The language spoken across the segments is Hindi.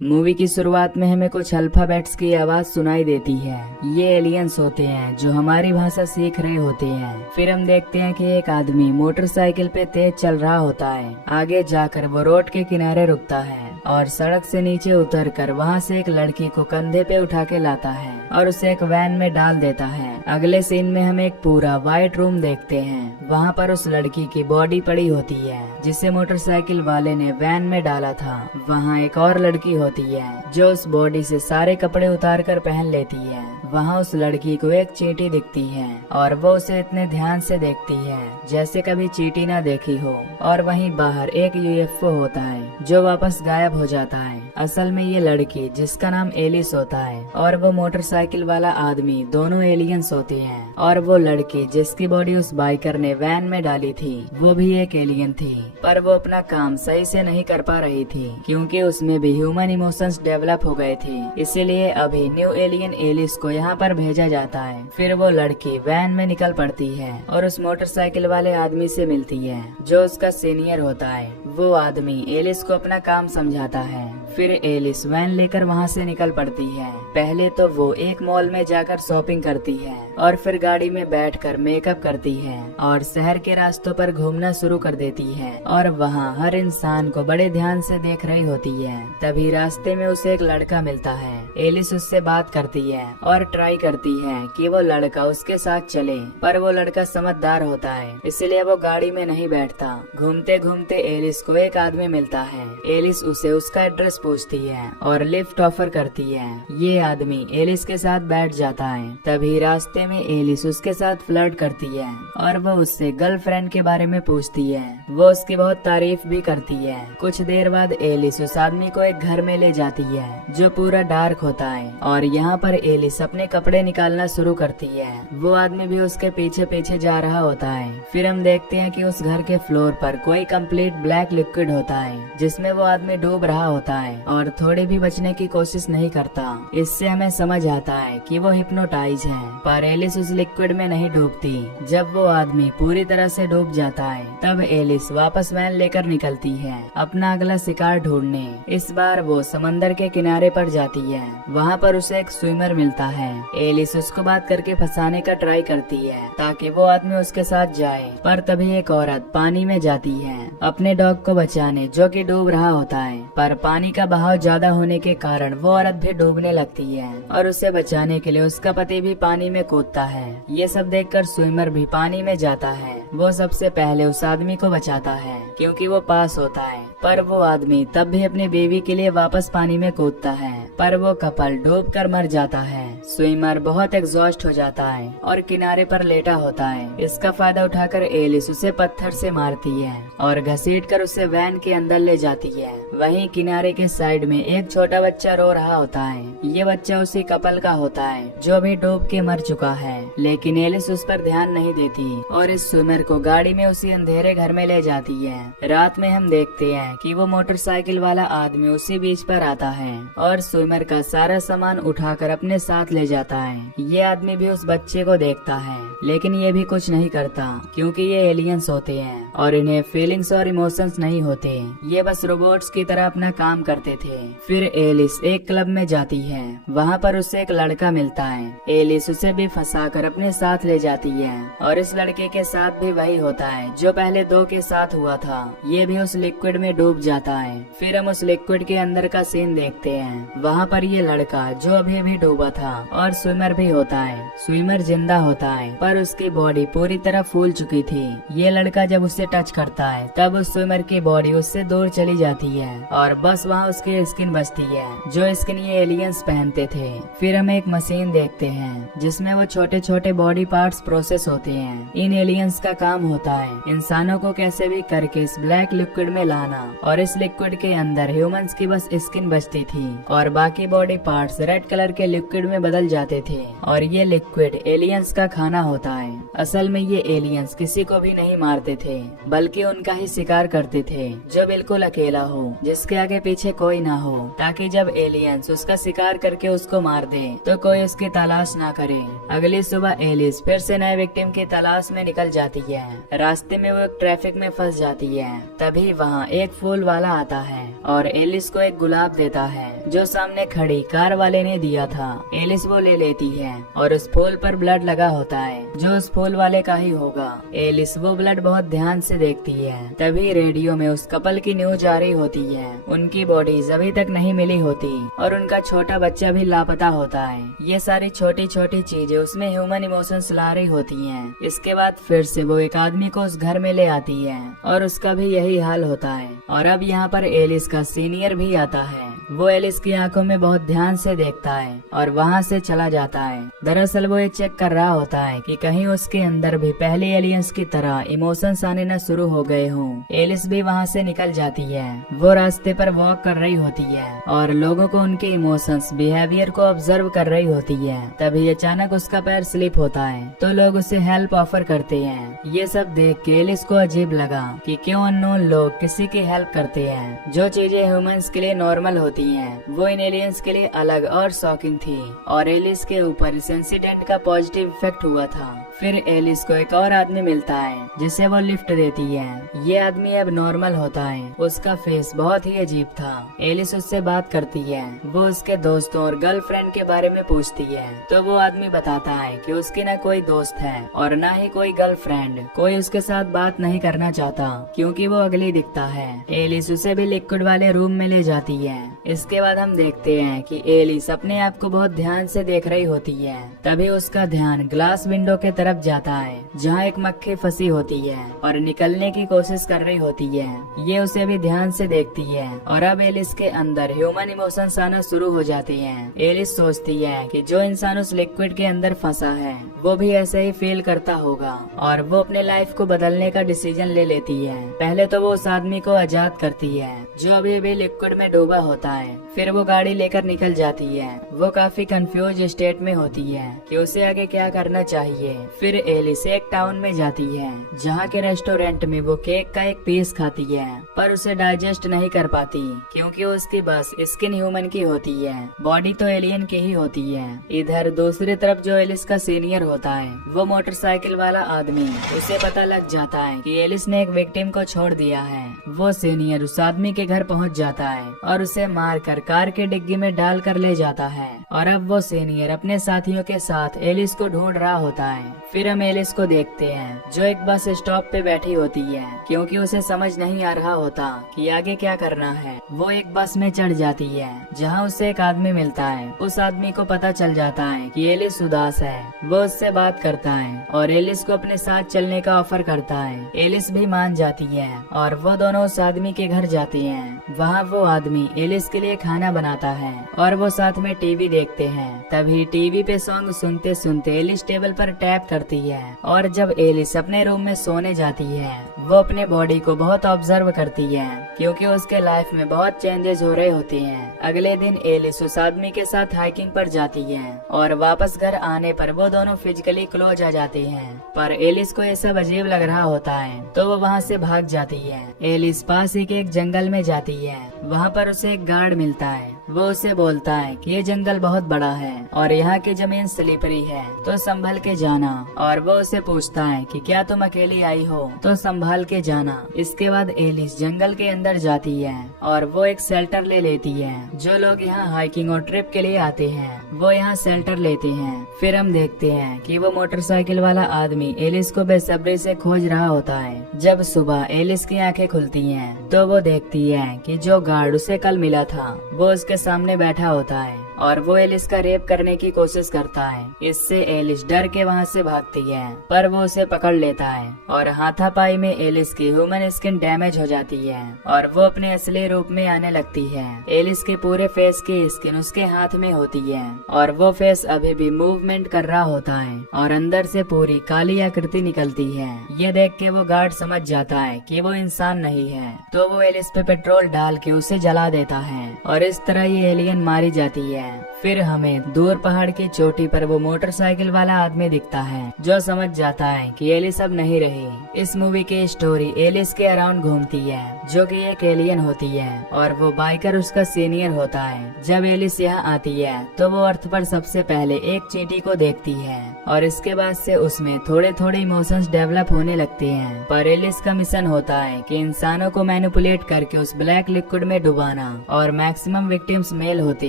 मूवी की शुरुआत में हमें कुछ अल्फाबेट्स की आवाज सुनाई देती है। ये एलियंस होते हैं जो हमारी भाषा सीख रहे होते हैं। फिर हम देखते हैं कि एक आदमी मोटरसाइकिल पे तेज चल रहा होता है। आगे जाकर वो रोड के किनारे रुकता है और सड़क से नीचे उतरकर वहाँ से एक लड़की को कंधे पे उठा के लाता है और उसे एक वैन में डाल देता है। अगले सीन में हम एक पूरा व्हाइट रूम देखते हैं। वहाँ पर उस लड़की की बॉडी पड़ी होती है जिसे मोटरसाइकिल वाले ने वैन में डाला था। वहाँ एक और लड़की होती है जो उस बॉडी से सारे कपड़े उतार कर पहन लेती है। वहाँ उस लड़की को एक चींटी दिखती है और वो उसे इतने ध्यान से देखती है जैसे कभी चींटी ना देखी हो। और वहीं बाहर एक यूएफओ होता है जो वापस गायब हो जाता है। असल में ये लड़की जिसका नाम एलिस होता है और वो मोटरसाइकिल वाला आदमी दोनों एलियंस होते हैं। और वो लड़की जिसकी बॉडी उस बाइकर ने वैन में डाली थी वो भी एक एलियन थी, पर वो अपना काम सही से नहीं कर पा रही थी क्योंकि उसमें भी ह्यूमन इमोशंस डेवलप हो गए थे। इसीलिए अभी न्यू एलियन एलिस को यहाँ पर भेजा जाता है। फिर वो लड़की वैन में निकल पड़ती है और उस मोटरसाइकिल वाले आदमी से मिलती है जो उसका सीनियर होता है। वो आदमी एलिस को अपना काम समझाता है। फिर एलिस वैन लेकर वहाँ से निकल पड़ती है। पहले तो वो एक मॉल में जाकर शॉपिंग करती है और फिर गाड़ी में बैठकर मेकअप करती है और शहर के रास्तों पर घूमना शुरू कर देती है और वहाँ हर इंसान को बड़े ध्यान से देख रही होती है। तभी रास्ते में उसे एक लड़का मिलता है। एलिस उससे बात करती है और ट्राई करती है कि वो लड़का उसके साथ चले, पर वो लड़का समझदार होता है इसलिए वो गाड़ी में नहीं बैठता। घूमते घूमते एलिस को एक आदमी मिलता है। एलिस उसे उसका एड्रेस पूछती है और लिफ्ट ऑफर करती है। ये आदमी एलिस के साथ बैठ जाता है। तभी रास्ते में एलिस उसके साथ फ्लर्ट करती है और वो उससे गर्लफ्रेंड के बारे में पूछती है। वो उसकी बहुत तारीफ भी करती है। कुछ देर बाद एलिस उस आदमी को एक घर में ले जाती है जो पूरा डार्क होता है और यहाँ पर एलिस अपने कपड़े निकालना शुरू करती है। वो आदमी भी उसके पीछे पीछे जा रहा होता है। फिर हम देखते हैं कि उस घर के फ्लोर पर कोई कंप्लीट ब्लैक लिक्विड होता है जिसमें वो आदमी डूब रहा होता है और थोड़ी भी बचने की कोशिश नहीं करता। इससे हमें समझ आता है कि वो हिप्नोटाइज है, पर एलिस उस लिक्विड में नहीं डूबती। जब वो आदमी पूरी तरह से डूब जाता है तब एलिस वापस वैन लेकर निकलती है अपना अगला शिकार ढूंढने। इस बार वो समंदर के किनारे पर जाती है। वहाँ पर उसे एक स्विमर मिलता है। एलिस उसको बात करके फंसाने का ट्राई करती है ताकि वो आदमी उसके साथ जाए, पर तभी एक औरत पानी में जाती है अपने डॉग को बचाने जो कि डूब रहा होता है। पर पानी का बहाव ज्यादा होने के कारण वो औरत भी डूबने लगती है और उसे बचाने के लिए उसका पति भी पानी में कूदता है। ये सब देखकर स्विमर भी पानी में जाता है। वो सबसे पहले उस आदमी को बचाता है क्योंकि वो पास होता है, पर वो आदमी तब भी अपनी बेबी के लिए वापस पानी में कूदता है, पर वो कपल डूब कर मर जाता है। स्विमर बहुत एग्जॉस्ट हो जाता है और किनारे पर लेटा होता है। इसका फायदा उठाकर एलिस उसे पत्थर से मारती है और घसीटकर उसे वैन के अंदर ले जाती है। वहीं किनारे के साइड में एक छोटा बच्चा रो रहा होता है। ये बच्चा उसी कपल का होता है जो अभी डूब के मर चुका है, लेकिन एलिस उस पर ध्यान नहीं देती और इस स्विमर को गाड़ी में उसी अंधेरे घर में ले जाती है। रात में हम देखते हैं कि वो मोटरसाइकिल वाला आदमी उसी बीच पर आता है और स्विमर का सारा सामान उठाकर अपने साथ ले जाता है। ये आदमी भी उस बच्चे को देखता है, लेकिन ये भी कुछ नहीं करता क्योंकि ये एलियंस होते हैं और इन्हें फीलिंग्स और इमोशंस नहीं होते। ये बस रोबोट्स की तरह अपना काम करते थे। फिर एलिस एक क्लब में जाती है। वहाँ पर उसे एक लड़का मिलता है। एलिस उसे भी फंसाकर अपने साथ ले जाती है और इस लड़के के साथ भी वही होता है जो पहले दो के साथ हुआ था। ये भी उस लिक्विड में डूब जाता है। फिर हम उस लिक्विड के अंदर का सीन देखते हैं। वहाँ पर ये लड़का जो अभी भी डूबा था और स्विमर भी होता है। स्विमर जिंदा होता है पर उसकी बॉडी पूरी तरह फूल चुकी थी। ये लड़का जब उसे टच करता है तब उस स्विमर की बॉडी उससे दूर चली जाती है और बस वहाँ उसकी स्किन बचती है जो स्किन ये एलियंस पहनते थे। फिर हम एक मशीन देखते हैं जिसमें वो छोटे छोटे बॉडी पार्ट्स प्रोसेस होते हैं। इन एलियंस का काम होता है इंसानों को कैसे भी करके इस ब्लैक लिक्विड में लाना और इस लिक्विड के अंदर ह्यूमंस की बस स्किन बचती थी और बाकी बॉडी पार्ट्स रेड कलर के लिक्विड में बदल बदल जाते थे और ये लिक्विड एलियंस का खाना होता है। असल में ये एलियंस किसी को भी नहीं मारते थे, बल्कि उनका ही शिकार करते थे, जो बिल्कुल अकेला हो, जिसके आगे पीछे कोई ना हो, ताकि जब एलियंस उसका शिकार करके उसको मार दे तो कोई उसकी तलाश ना करे। अगली सुबह एलिस फिर से नए विक्टिम की तलाश में निकल जाती है। रास्ते में वो एक ट्रैफिक में फंस जाती है। तभी वहाँ एक फूल वाला आता है और एलिस को एक गुलाब देता है, जो सामने खड़ी कार वाले ने दिया था। एलिस वो ले लेती है और उस फूल पर ब्लड लगा होता है, जो उस फूल वाले का ही होगा। एलिस वो ब्लड बहुत ध्यान से देखती है। तभी रेडियो में उस कपल की न्यूज आ रही होती है। उनकी बॉडीज अभी तक नहीं मिली होती और उनका छोटा बच्चा भी लापता होता है। ये सारी छोटी छोटी चीजें उसमें ह्यूमन इमोशंस ला रही होती हैं। इसके बाद फिर से वो एक आदमी को उस घर में ले आती है और उसका भी यही हाल होता है। और अब यहाँ पर एलिस का सीनियर भी आता है। वो एलिस की आंखों में बहुत ध्यान से देखता है और वहाँ से चला जाता है। दरअसल वो ये चेक कर रहा होता है कि कहीं उसके अंदर भी पहले एलियंस की तरह इमोशंस आने न शुरू हो गए हों। एलिस भी वहाँ से निकल जाती है। वो रास्ते पर वॉक कर रही होती है और लोगों को उनके इमोशंस बिहेवियर को ऑब्जर्व कर रही होती है। तभी अचानक उसका पैर स्लिप होता है तो लोग उसे हेल्प ऑफर करते हैं। ये सब देख के एलिस को अजीब लगा कि क्यों अननोन लोग किसी की हेल्प करते हैं। जो चीजें ह्यूमंस के लिए नॉर्मल होती हैं, वो इन एलियंस के लिए अलग और शॉकिंग थी। और एलिस के ऊपर इस इंसिडेंट का पॉजिटिव इफेक्ट हुआ था। फिर एलिस को एक और आदमी मिलता है जिसे वो लिफ्ट देती है। ये आदमी अब नॉर्मल होता है। उसका फेस बहुत ही अजीब था। एलिस उससे बात करती है। वो उसके दोस्तों और गर्लफ्रेंड के बारे में पूछती है तो वो आदमी बताता है कि उसकी ना कोई दोस्त है और ना ही कोई गर्लफ्रेंड। कोई उसके साथ बात नहीं करना चाहता क्योंकि वो अगली दिखता है। एलिस उसे भी लिक्विड वाले रूम में ले जाती है। इसके बाद हम देखते हैं कि एलिस अपने आप को बहुत ध्यान से देख रही होती है। तभी उसका ध्यान ग्लास विंडो के तरफ जाता है जहाँ एक मक्खी फंसी होती है और निकलने की कोशिश कर रही होती है। ये उसे भी ध्यान से देखती है और अब एलिस के अंदर ह्यूमन इमोशंस आना शुरू हो जाते हैं। एलिस सोचती है कि जो इंसान उस लिक्विड के अंदर फंसा है वो भी ऐसे ही फील करता होगा और वो अपने लाइफ को बदलने का डिसीजन ले लेती है। पहले तो वो उस आदमी को आजाद करती है जो अभी भी लिक्विड में डूबा होता है। फिर वो गाड़ी लेकर निकल जाती है। वो काफी कंफ्यूज स्टेट में होती है कि उसे आगे क्या करना चाहिए। फिर एलिस एक टाउन में जाती है जहाँ के रेस्टोरेंट में वो केक का एक पीस खाती है, पर उसे डाइजेस्ट नहीं कर पाती क्योंकि उसकी बस स्किन ह्यूमन की होती है, बॉडी तो एलियन की ही होती है। इधर दूसरी तरफ जो एलिस का सीनियर होता है, वो मोटरसाइकिल वाला आदमी, उसे पता लग जाता है कि एलिस ने एक विक्टिम को छोड़ दिया है। वो सीनियर उस आदमी के घर पहुँच जाता है और उसे मार कर कार के डिग्गी में डाल कर ले जाता है। और अब वो सीनियर अपने साथियों के साथ एलिस को ढूंढ रहा होता है। फिर हम एलिस को देखते हैं जो एक बस स्टॉप पे बैठी होती है क्योंकि उसे समझ नहीं आ रहा होता कि आगे क्या करना है। वो एक बस में चढ़ जाती है जहाँ उसे एक आदमी मिलता है। उस आदमी को पता चल जाता है कि एलिस उदास है। वो उससे बात करता है और एलिस को अपने साथ चलने का ऑफर करता है। एलिस भी मान जाती है और वो दोनों उस आदमी के घर जाती हैं। वहाँ वो आदमी एलिस के लिए खाना बनाता है और वो साथ में टीवी देखते हैं। तभी टीवी पे सॉन्ग सुनते सुनते एलिस टेबल पर टैप करती है और जब एलिस अपने रूम में सोने जाती है वो अपने बॉडी को बहुत ऑब्जर्व करती है क्योंकि उसके लाइफ में बहुत चेंजेस हो रहे होते हैं। अगले दिन एलिस उस आदमी के साथ हाइकिंग पर जाती है और वापस घर आने पर वो दोनों फिजिकली क्लोज आ जाते हैं। पर एलिस को ये सब अजीब लग रहा होता है तो वो वहाँ से भाग जाती है। एलिस पास ही के एक जंगल में जाती है। वहाँ पर उसे एक गार्ड मिलता है। वो उसे बोलता है कि ये जंगल बहुत बड़ा है और यहाँ की जमीन स्लिपरी है तो संभल के जाना। और वो उसे पूछता है कि क्या तुम अकेली आई हो तो संभाल के जाना। इसके बाद एलिस जंगल के अंदर जाती है और वो एक शेल्टर ले लेती है। जो लोग यहाँ हाइकिंग और ट्रिप के लिए आते हैं वो यहाँ शेल्टर लेते हैं। फिर हम देखते हैं कि वो मोटरसाइकिल वाला आदमी एलिस को बेसब्री से खोज रहा होता है। जब सुबह एलिस की आंखें खुलती हैं तो वो देखती है कि जो गार्ड उसे कल मिला था वो उसके सामने बैठा होता है और वो एलिस का रेप करने की कोशिश करता है। इससे एलिस डर के वहाँ से भागती है पर वो उसे पकड़ लेता है और हाथापाई में एलिस की ह्यूमन स्किन डैमेज हो जाती है और वो अपने असली रूप में आने लगती है। एलिस के पूरे फेस की स्किन उसके हाथ में होती है और वो फेस अभी भी मूवमेंट कर रहा होता है और अंदर से पूरी काली आकृति निकलती है। ये देख के वो गार्ड समझ जाता है कि वो इंसान नहीं है तो वो एलिस पे पेट्रोल डाल के उसे जला देता है और इस तरह ये एलियन मारी जाती है। फिर हमें दूर पहाड़ की चोटी पर वो मोटरसाइकिल वाला आदमी दिखता है जो समझ जाता है कि एलिस अब नहीं रही। इस मूवी की स्टोरी एलिस के अराउंड घूमती है जो कि एक एलियन होती है और वो बाइकर उसका सीनियर होता है। जब एलिस यहाँ आती है तो वो अर्थ पर सबसे पहले एक चींटी को देखती है और इसके बाद से उसमें थोड़े थोड़े इमोशंस डेवलप होने लगते हैं। पर एलिस का मिशन होता है कि इंसानों को मैनिपुलेट करके उस ब्लैक लिक्विड में डुबाना और मैक्सिमम विक्टिम्स मेल होते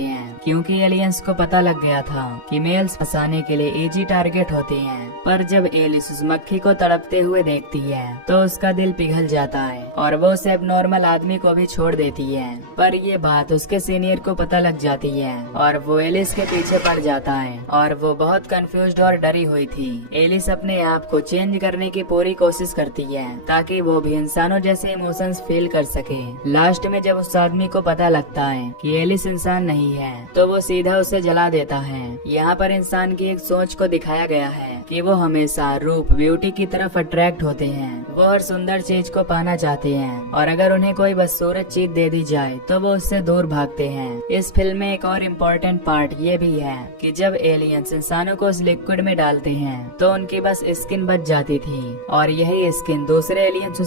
हैं क्योंकि एलियंस को पता लग गया था कि मेल्स फंसाने के लिए इजी टारगेट होते हैं। पर जब एलिस उस मक्खी को तड़पते हुए देखती है तो उसका दिल पिघल जाता है और वो उसे अब नॉर्मल आदमी को भी छोड़ देती है। पर ये बात उसके सीनियर को पता लग जाती है और वो एलिस के पीछे पड़ जाता है और वो बहुत कंफ्यूज्ड और डरी हुई थी। एलिस अपने आप को चेंज करने की पूरी कोशिश करती है ताकि वो भी इंसानों जैसे इमोशंस फील कर सके। लास्ट में जब उस आदमी को पता लगता है कि एलिस इंसान नहीं है तो वो सीधा उसे जला देता है। यहाँ पर इंसान की एक सोच को दिखाया गया है कि वो हमेशा रूप ब्यूटी की तरफ अट्रैक्ट होते हैं। वो हर सुंदर चीज को पाना चाहते हैं और अगर उन्हें कोई बदसूरत चीज दे दी जाए तो वो उससे दूर भागते हैं। इस फिल्म में एक और इम्पोर्टेंट पार्ट ये भी है कि जब एलियंस इंसानों को उस लिक्विड में डालते हैं तो उनकी बस स्किन बच जाती थी और यही स्किन दूसरे एलियंस